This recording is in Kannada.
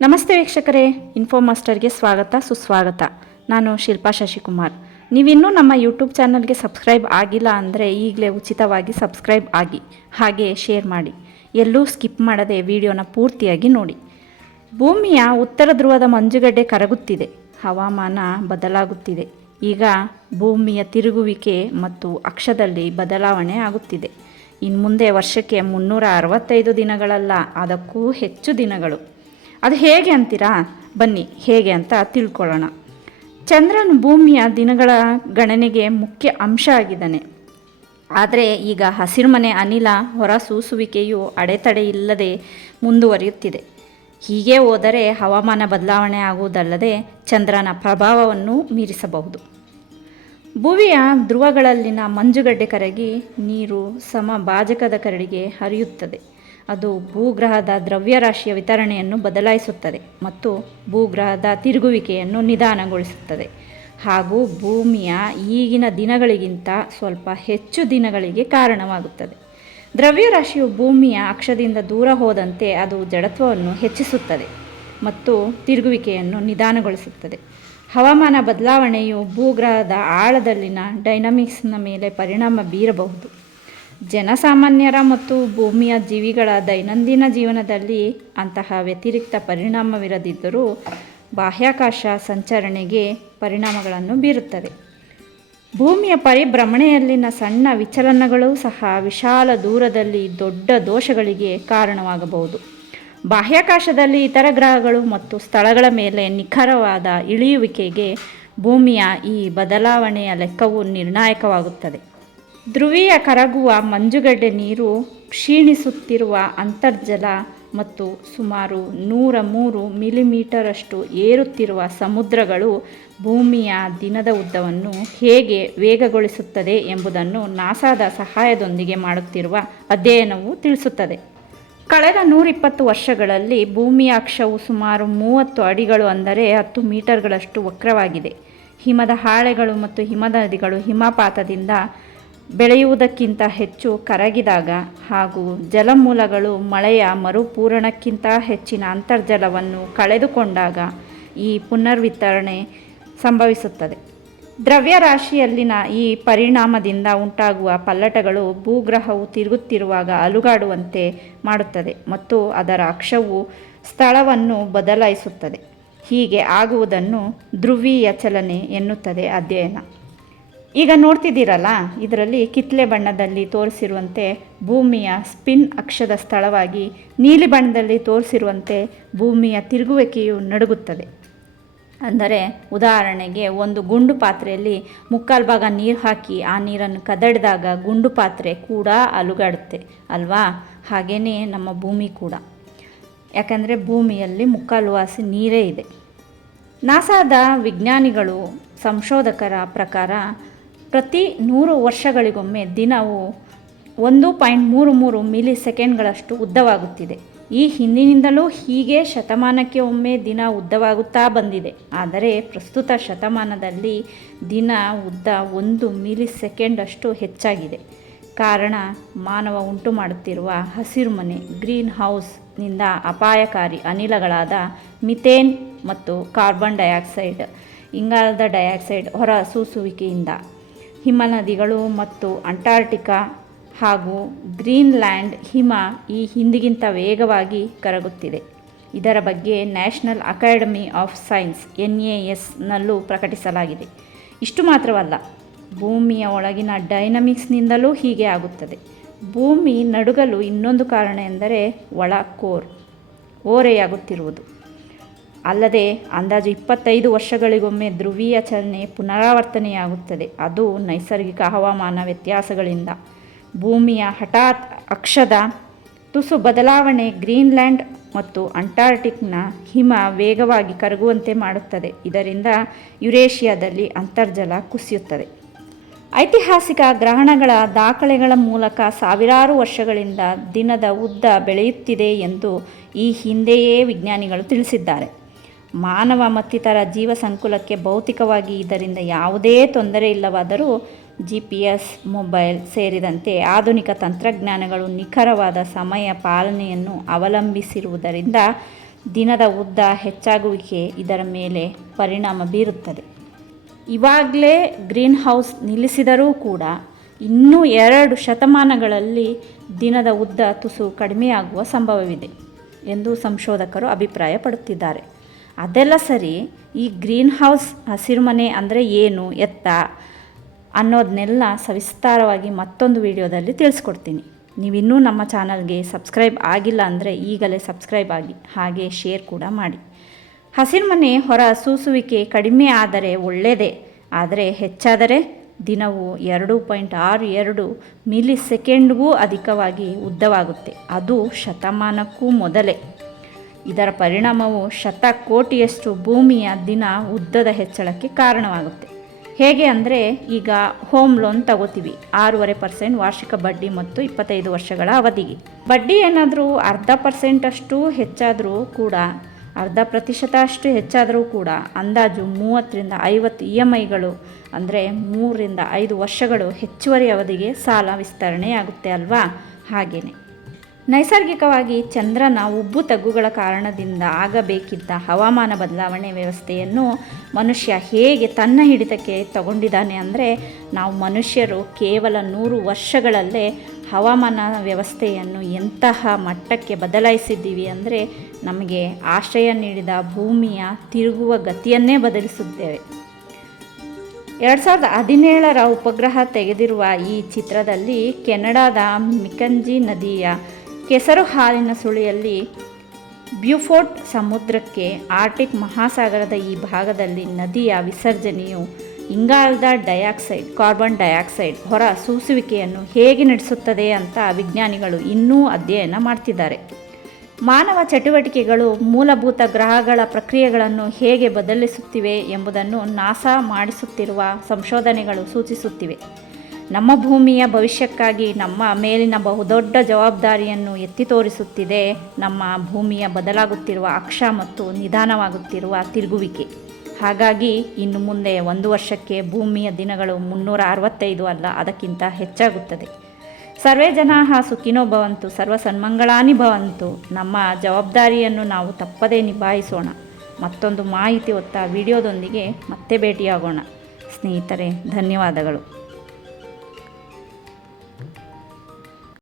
ನಮಸ್ತೆ ವೀಕ್ಷಕರೇ, ಇನ್ಫೋ ಮಾಸ್ಟರ್ಗೆ ಸ್ವಾಗತ ಸುಸ್ವಾಗತ. ನಾನು ಶಿಲ್ಪಾ ಶಶಿಕುಮಾರ್. ನೀವಿನ್ನೂ ನಮ್ಮ ಯೂಟ್ಯೂಬ್ ಚಾನಲ್ಗೆ ಸಬ್ಸ್ಕ್ರೈಬ್ ಆಗಿಲ್ಲ ಅಂದರೆ ಈಗಲೇ ಉಚಿತವಾಗಿ ಸಬ್ಸ್ಕ್ರೈಬ್ ಆಗಿ, ಹಾಗೆ ಶೇರ್ ಮಾಡಿ. ಎಲ್ಲೂ ಸ್ಕಿಪ್ ಮಾಡದೆ ವಿಡಿಯೋನ ಪೂರ್ತಿಯಾಗಿ ನೋಡಿ. ಭೂಮಿಯ ಉತ್ತರ ಧ್ರುವದ ಮಂಜುಗಡ್ಡೆ ಕರಗುತ್ತಿದೆ, ಹವಾಮಾನ ಬದಲಾಗುತ್ತಿದೆ. ಈಗ ಭೂಮಿಯ ತಿರುಗುವಿಕೆ ಮತ್ತು ಅಕ್ಷದಲ್ಲಿ ಬದಲಾವಣೆ ಆಗುತ್ತಿದೆ. ಇನ್ನು ಮುಂದೆ ವರ್ಷಕ್ಕೆ 365 ದಿನಗಳಲ್ಲ, ಅದಕ್ಕೂ ಹೆಚ್ಚು ದಿನಗಳು. ಅದು ಹೇಗೆ ಅಂತೀರಾ? ಬನ್ನಿ ಹೇಗೆ ಅಂತ ತಿಳ್ಕೊಳ್ಳೋಣ. ಚಂದ್ರನು ಭೂಮಿಯ ದಿನಗಳ ಗಣನೆಗೆ ಮುಖ್ಯ ಅಂಶ ಆಗಿದ್ದಾನೆ. ಆದರೆ ಈಗ ಹಸಿರುಮನೆ ಅನಿಲ ಹೊರಸೂಸುವಿಕೆಯು ಅಡೆತಡೆ ಇಲ್ಲದೆ ಮುಂದುವರಿಯುತ್ತಿದೆ. ಹೀಗೆ ಹೋದರೆ ಹವಾಮಾನ ಬದಲಾವಣೆ ಆಗುವುದಲ್ಲದೆ ಚಂದ್ರನ ಪ್ರಭಾವವನ್ನು ಮೀರಿಸಬಹುದು. ಭೂಮಿಯ ಧ್ರುವಗಳಲ್ಲಿನ ಮಂಜುಗಡ್ಡೆ ಕರಗಿ ನೀರು ಸಮಭಾಜಕದ ಕಡೆಗೆ ಹರಿಯುತ್ತದೆ. ಅದು ಭೂಗ್ರಹದ ದ್ರವ್ಯರಾಶಿಯ ವಿತರಣೆಯನ್ನು ಬದಲಾಯಿಸುತ್ತದೆ ಮತ್ತು ಭೂಗ್ರಹದ ತಿರುಗುವಿಕೆಯನ್ನು ನಿಧಾನಗೊಳಿಸುತ್ತದೆ. ಹಾಗೂ ಭೂಮಿಯ ಈಗಿನ ದಿನಗಳಿಗಿಂತ ಸ್ವಲ್ಪ ಹೆಚ್ಚು ದಿನಗಳಿಗೆ ಕಾರಣವಾಗುತ್ತದೆ. ದ್ರವ್ಯರಾಶಿಯು ಭೂಮಿಯ ಅಕ್ಷದಿಂದ ದೂರ ಹೋದಂತೆ ಅದು ಜಡತ್ವವನ್ನು ಹೆಚ್ಚಿಸುತ್ತದೆ ಮತ್ತು ತಿರುಗುವಿಕೆಯನ್ನು ನಿಧಾನಗೊಳಿಸುತ್ತದೆ. ಹವಾಮಾನ ಬದಲಾವಣೆಯು ಭೂಗ್ರಹದ ಆಳದಲ್ಲಿನ ಡೈನಮಿಕ್ಸ್ನ ಮೇಲೆ ಪರಿಣಾಮ ಬೀರಬಹುದು. ಜನಸಾಮಾನ್ಯರ ಮತ್ತು ಭೂಮಿಯ ಜೀವಿಗಳ ದೈನಂದಿನ ಜೀವನದಲ್ಲಿ ಅಂತಹ ವ್ಯತಿರಿಕ್ತ ಪರಿಣಾಮವಿರದಿದ್ದರೂ ಬಾಹ್ಯಾಕಾಶ ಸಂಚರಣೆಗೆ ಪರಿಣಾಮಗಳನ್ನು ಬೀರುತ್ತದೆ. ಭೂಮಿಯ ಪರಿಭ್ರಮಣೆಯಲ್ಲಿನ ಸಣ್ಣ ವಿಚಲನಗಳು ಸಹ ವಿಶಾಲ ದೂರದಲ್ಲಿ ದೊಡ್ಡ ದೋಷಗಳಿಗೆ ಕಾರಣವಾಗಬಹುದು. ಬಾಹ್ಯಾಕಾಶದಲ್ಲಿ ಇತರ ಗ್ರಹಗಳು ಮತ್ತು ಸ್ಥಳಗಳ ಮೇಲೆ ನಿಖರವಾದ ಇಳಿಯುವಿಕೆಗೆ ಭೂಮಿಯ ಈ ಬದಲಾವಣೆಯ ಲೆಕ್ಕವು ನಿರ್ಣಾಯಕವಾಗುತ್ತದೆ. ಧ್ರುವೀಯ ಕರಗುವ ಮಂಜುಗಡ್ಡೆ ನೀರು, ಕ್ಷೀಣಿಸುತ್ತಿರುವ ಅಂತರ್ಜಲ ಮತ್ತು ಸುಮಾರು 103 ಮಿಲಿಮೀಟರಷ್ಟು ಏರುತ್ತಿರುವ ಸಮುದ್ರಗಳು ಭೂಮಿಯ ದಿನದ ಉದ್ದವನ್ನು ಹೇಗೆ ವೇಗಗೊಳಿಸುತ್ತದೆ ಎಂಬುದನ್ನು ನಾಸಾದ ಸಹಾಯದೊಂದಿಗೆ ಮಾಡುತ್ತಿರುವ ಅಧ್ಯಯನವು ತಿಳಿಸುತ್ತದೆ. ಕಳೆದ 120 ವರ್ಷಗಳಲ್ಲಿ ಭೂಮಿಯ ಅಕ್ಷವು ಸುಮಾರು 30 ಅಡಿಗಳು ಅಂದರೆ 10 ಮೀಟರ್ಗಳಷ್ಟು ವಕ್ರವಾಗಿದೆ. ಹಿಮದ ಹಾಳೆಗಳು ಮತ್ತು ಹಿಮನದಿಗಳು ಹಿಮಪಾತದಿಂದ ಬೆಳೆಯುವುದಕ್ಕಿಂತ ಹೆಚ್ಚು ಕರಗಿದಾಗ ಹಾಗೂ ಜಲಮೂಲಗಳು ಮಳೆಯ ಮರುಪೂರಣಕ್ಕಿಂತ ಹೆಚ್ಚಿನ ಅಂತರ್ಜಲವನ್ನು ಕಳೆದುಕೊಂಡಾಗ ಈ ಪುನರ್ವಿತರಣೆ ಸಂಭವಿಸುತ್ತದೆ. ದ್ರವ್ಯರಾಶಿಯಲ್ಲಿನ ಈ ಪರಿಣಾಮದಿಂದ ಉಂಟಾಗುವ ಪಲ್ಲಟಗಳು ಭೂಗ್ರಹವು ತಿರುಗುತ್ತಿರುವಾಗ ಅಲುಗಾಡುವಂತೆ ಮಾಡುತ್ತದೆ ಮತ್ತು ಅದರ ಅಕ್ಷವು ಸ್ಥಳವನ್ನು ಬದಲಾಯಿಸುತ್ತದೆ. ಹೀಗೆ ಆಗುವುದನ್ನು ಧ್ರುವೀಯ ಚಲನೆ ಎನ್ನುತ್ತದೆ ಅಧ್ಯಯನ. ಈಗ ನೋಡ್ತಿದ್ದೀರಲ್ಲ, ಇದರಲ್ಲಿ ಕಿತ್ತಳೆ ಬಣ್ಣದಲ್ಲಿ ತೋರಿಸಿರುವಂತೆ ಭೂಮಿಯ ಸ್ಪಿನ್ ಅಕ್ಷದ ಸ್ಥಳವಾಗಿ ನೀಲಿ ಬಣ್ಣದಲ್ಲಿ ತೋರಿಸಿರುವಂತೆ ಭೂಮಿಯ ತಿರುಗುವಿಕೆಯು ನಡುಗುತ್ತದೆ. ಅಂದರೆ ಉದಾಹರಣೆಗೆ ಒಂದು ಗುಂಡು ಪಾತ್ರೆಯಲ್ಲಿ 3/4 ಭಾಗ ನೀರು ಹಾಕಿ ಆ ನೀರನ್ನು ಕದಡಿದಾಗ ಗುಂಡು ಪಾತ್ರೆ ಕೂಡ ಅಲುಗಾಡುತ್ತೆ ಅಲ್ವಾ? ಹಾಗೆಯೇ ನಮ್ಮ ಭೂಮಿ ಕೂಡ. ಯಾಕಂದರೆ ಭೂಮಿಯಲ್ಲಿ 3/4 ವಾಸಿ ನೀರೇ ಇದೆ. ನಾಸಾದ ವಿಜ್ಞಾನಿಗಳು ಸಂಶೋಧಕರ ಪ್ರಕಾರ ಪ್ರತಿ 100 ವರ್ಷಗಳಿಗೊಮ್ಮೆ ದಿನವು 1.33 ಮಿಲಿ ಸೆಕೆಂಡ್ಗಳಷ್ಟು ಉದ್ದವಾಗುತ್ತಿದೆ. ಈ ಹಿಂದಿನಿಂದಲೂ ಹೀಗೆ ಶತಮಾನಕ್ಕೆ ಒಮ್ಮೆ ದಿನ ಉದ್ದವಾಗುತ್ತಾ ಬಂದಿದೆ. ಆದರೆ ಪ್ರಸ್ತುತ ಶತಮಾನದಲ್ಲಿ ದಿನ ಉದ್ದ 1 ಮಿಲಿ ಸೆಕೆಂಡಷ್ಟು ಹೆಚ್ಚಾಗಿದೆ. ಕಾರಣ ಮಾನವ ಉಂಟು ಮಾಡುತ್ತಿರುವ ಹಸಿರುಮನೆ ಗ್ರೀನ್ ಹೌಸ್ನಿಂದ ಅಪಾಯಕಾರಿ ಅನಿಲಗಳಾದ ಮಿಥೇನ್ ಮತ್ತು ಕಾರ್ಬನ್ ಡೈಆಕ್ಸೈಡ್, ಇಂಗಾಲದ ಡೈಆಕ್ಸೈಡ್ ಹೊರಸೂಸುವಿಕೆಯಿಂದ. ಹಿಮನದಿಗಳು ಮತ್ತು ಅಂಟಾರ್ಟಿಕಾ ಹಾಗೂ ಗ್ರೀನ್ಲ್ಯಾಂಡ್ ಹಿಮ ಈ ಹಿಂದಿಗಿಂತ ವೇಗವಾಗಿ ಕರಗುತ್ತಿದೆ. ಇದರ ಬಗ್ಗೆ national academy of science NAS ಪ್ರಕಟಿಸಲಾಗಿದೆ. ಇಷ್ಟು ಮಾತ್ರವಲ್ಲ, ಭೂಮಿಯ ಒಳಗಿನ ಡೈನಮಿಕ್ಸ್ನಿಂದಲೂ ಹೀಗೆ ಆಗುತ್ತದೆ. ಭೂಮಿ ನಡುಗಲು ಇನ್ನೊಂದು ಕಾರಣ ಎಂದರೆ ಒಳ ಕೋರ್ ಓರೆಯಾಗುತ್ತಿರುವುದು. ಅಲ್ಲದೆ ಅಂದಾಜು 25 ವರ್ಷಗಳಿಗೊಮ್ಮೆ ಧ್ರುವೀಯ ಚಲನೆ ಪುನರಾವರ್ತನೆಯಾಗುತ್ತದೆ. ಅದು ನೈಸರ್ಗಿಕ ಹವಾಮಾನ ವ್ಯತ್ಯಾಸಗಳಿಂದ. ಭೂಮಿಯ ಹಠಾತ್ ಅಕ್ಷದ ತುಸು ಬದಲಾವಣೆ ಗ್ರೀನ್ಲ್ಯಾಂಡ್ ಮತ್ತು ಅಂಟಾರ್ಟಿಕ್ನ ಹಿಮ ವೇಗವಾಗಿ ಕರಗುವಂತೆ ಮಾಡುತ್ತದೆ. ಇದರಿಂದ ಯುರೇಷಿಯಾದಲ್ಲಿ ಅಂತರ್ಜಲ ಕುಸಿಯುತ್ತದೆ. ಐತಿಹಾಸಿಕ ಗ್ರಹಣಗಳ ದಾಖಲೆಗಳ ಮೂಲಕ ಸಾವಿರಾರು ವರ್ಷಗಳಿಂದ ದಿನದ ಉದ್ದ ಬೆಳೆಯುತ್ತಿದೆ ಎಂದು ಈ ಹಿಂದೆಯೇ ವಿಜ್ಞಾನಿಗಳು ತಿಳಿಸಿದ್ದಾರೆ. ಮಾನವ ಮತ್ತಿತರ ಜೀವ ಸಂಕುಲಕ್ಕೆ ಭೌತಿಕವಾಗಿ ಇದರಿಂದ ಯಾವುದೇ ತೊಂದರೆ ಇಲ್ಲವಾದರೂ GPS, ಮೊಬೈಲ್ ಸೇರಿದಂತೆ ಆಧುನಿಕ ತಂತ್ರಜ್ಞಾನಗಳು ನಿಖರವಾದ ಸಮಯ ಪಾಲನೆಯನ್ನು ಅವಲಂಬಿಸಿರುವುದರಿಂದ ದಿನದ ಉದ್ದ ಹೆಚ್ಚಾಗುವಿಕೆ ಇದರ ಮೇಲೆ ಪರಿಣಾಮ ಬೀರುತ್ತದೆ. ಇವಾಗಲೇ ಗ್ರೀನ್ ಹೌಸ್ ನಿಲ್ಲಿಸಿದರೂ ಕೂಡ ಇನ್ನೂ 2 ಶತಮಾನಗಳಲ್ಲಿ ದಿನದ ಉದ್ದ ತುಸು ಕಡಿಮೆಯಾಗುವ ಸಂಭವವಿದೆ ಎಂದು ಸಂಶೋಧಕರು ಅಭಿಪ್ರಾಯಪಡುತ್ತಿದ್ದಾರೆ. ಅದೆಲ್ಲ ಸರಿ, ಈ ಗ್ರೀನ್ ಹೌಸ್ ಹಸಿರುಮನೆ ಅಂದರೆ ಏನು ಎತ್ತ ಅನ್ನೋದನ್ನೆಲ್ಲ ಸವಿಸ್ತಾರವಾಗಿ ಮತ್ತೊಂದು ವಿಡಿಯೋದಲ್ಲಿ ತಿಳಿಸ್ಕೊಡ್ತೀನಿ. ನೀವಿನ್ನೂ ನಮ್ಮ ಚಾನಲ್ಗೆ ಸಬ್ಸ್ಕ್ರೈಬ್ ಆಗಿಲ್ಲ ಅಂದರೆ ಈಗಲೇ ಸಬ್ಸ್ಕ್ರೈಬ್ ಆಗಿ, ಹಾಗೆ ಶೇರ್ ಕೂಡ ಮಾಡಿ. ಹಸಿರುಮನೆ ಹೊರ ಸೂಸುವಿಕೆ ಕಡಿಮೆ ಆದರೆ ಒಳ್ಳೆಯದೇ, ಆದರೆ ಹೆಚ್ಚಾದರೆ ದಿನವು 2.62 ಮಿಲಿ ಸೆಕೆಂಡ್ಗೂ ಅಧಿಕವಾಗಿ ಉದ್ದವಾಗುತ್ತೆ, ಅದು ಶತಮಾನಕ್ಕೂ ಮೊದಲೇ. ಇದರ ಪರಿಣಾಮವು ಶತಕೋಟಿಯಷ್ಟು ಭೂಮಿಯ ದಿನ ಉದ್ದದ ಹೆಚ್ಚಳಕ್ಕೆ ಕಾರಣವಾಗುತ್ತೆ. ಹೇಗೆ ಅಂದರೆ, ಈಗ ಹೋಮ್ ಲೋನ್ ತಗೋತೀವಿ, 6.5% ವಾರ್ಷಿಕ ಬಡ್ಡಿ ಮತ್ತು 25 ವರ್ಷಗಳ ಅವಧಿಗೆ. ಬಡ್ಡಿ ಏನಾದರೂ 0.5% ಹೆಚ್ಚಾದರೂ ಕೂಡ, 0.5% ಅಷ್ಟು ಹೆಚ್ಚಾದರೂ ಕೂಡ ಅಂದಾಜು 30ರಿಂದ 50 EMIಗಳು ಅಂದರೆ 3ರಿಂದ 5 ವರ್ಷಗಳು ಹೆಚ್ಚುವರಿ ಅವಧಿಗೆ ಸಾಲ ವಿಸ್ತರಣೆಯಾಗುತ್ತೆ ಅಲ್ವಾ? ಹಾಗೆಯೇ ನೈಸರ್ಗಿಕವಾಗಿ ಚಂದ್ರನ ಉಬ್ಬು ತಗ್ಗುಗಳ ಕಾರಣದಿಂದ ಆಗಬೇಕಿದ್ದ ಹವಾಮಾನ ಬದಲಾವಣೆ ವ್ಯವಸ್ಥೆಯನ್ನು ಮನುಷ್ಯ ಹೇಗೆ ತನ್ನ ಹಿಡಿತಕ್ಕೆ ತಗೊಂಡಿದ್ದಾನೆ ಅಂದರೆ, ನಾವು ಮನುಷ್ಯರು ಕೇವಲ 100 ವರ್ಷಗಳಲ್ಲೇ ಹವಾಮಾನ ವ್ಯವಸ್ಥೆಯನ್ನು ಎಂತಹ ಮಟ್ಟಕ್ಕೆ ಬದಲಾಯಿಸಿದ್ದೀವಿ ಅಂದರೆ, ನಮಗೆ ಆಶ್ರಯ ನೀಡಿದ ಭೂಮಿಯ ತಿರುಗುವ ಗತಿಯನ್ನೇ ಬದಲಿಸಿದ್ದೇವೆ. 2017ರ ಉಪಗ್ರಹ ತೆಗೆದಿರುವ ಈ ಚಿತ್ರದಲ್ಲಿ ಕೆನಡಾದ ಮಿಕಂಜಿ ನದಿಯ ಕೆಸರು ಹಾಲಿನ ಸುಳಿಯಲ್ಲಿ ಬ್ಯೂಫೋರ್ಟ್ ಸಮುದ್ರಕ್ಕೆ ಆರ್ಟಿಕ್ ಮಹಾಸಾಗರದ ಈ ಭಾಗದಲ್ಲಿ ನದಿಯ ವಿಸರ್ಜನೆಯು ಇಂಗಾಲದ ಡೈಆಕ್ಸೈಡ್, ಕಾರ್ಬನ್ ಡೈಆಕ್ಸೈಡ್ ಹೊರ ಸೂಸುವಿಕೆಯನ್ನು ಹೇಗೆ ನಡೆಸುತ್ತದೆ ಅಂತ ವಿಜ್ಞಾನಿಗಳು ಇನ್ನೂ ಅಧ್ಯಯನ ಮಾಡ್ತಿದ್ದಾರೆ. ಮಾನವ ಚಟುವಟಿಕೆಗಳು ಮೂಲಭೂತ ಗ್ರಹಗಳ ಪ್ರಕ್ರಿಯೆಗಳನ್ನು ಹೇಗೆ ಬದಲಿಸುತ್ತಿವೆ ಎಂಬುದನ್ನು ನಾಸಾ ಮಾಡಿಸುತ್ತಿರುವ ಸಂಶೋಧನೆಗಳು ಸೂಚಿಸುತ್ತಿವೆ. ನಮ್ಮ ಭೂಮಿಯ ಭವಿಷ್ಯಕ್ಕಾಗಿ ನಮ್ಮ ಮೇಲಿನ ಬಹುದೊಡ್ಡ ಜವಾಬ್ದಾರಿಯನ್ನು ಎತ್ತಿ ತೋರಿಸುತ್ತಿದೆ ನಮ್ಮ ಭೂಮಿಯ ಬದಲಾಗುತ್ತಿರುವ ಅಕ್ಷ ಮತ್ತು ನಿಧಾನವಾಗುತ್ತಿರುವ ತಿರುಗುವಿಕೆ. ಹಾಗಾಗಿ ಇನ್ನು ಮುಂದೆ 1 ವರ್ಷಕ್ಕೆ ಭೂಮಿಯ ದಿನಗಳು 365 ಅಲ್ಲ, ಅದಕ್ಕಿಂತ ಹೆಚ್ಚಾಗುತ್ತದೆ. ಸರ್ವೇ ಜನಾಃ ಸುಖಿನೋ ಭವಂತು, ಸರ್ವ ಸನ್ಮಂಗಳಾನಿ ಭವಂತು. ನಮ್ಮ ಜವಾಬ್ದಾರಿಯನ್ನು ನಾವು ತಪ್ಪದೇ ನಿಭಾಯಿಸೋಣ. ಮತ್ತೊಂದು ಮಾಹಿತಿ ಹೊತ್ತ ವಿಡಿಯೋದೊಂದಿಗೆ ಮತ್ತೆ ಭೇಟಿಯಾಗೋಣ. ಸ್ನೇಹಿತರೆ, ಧನ್ಯವಾದಗಳು.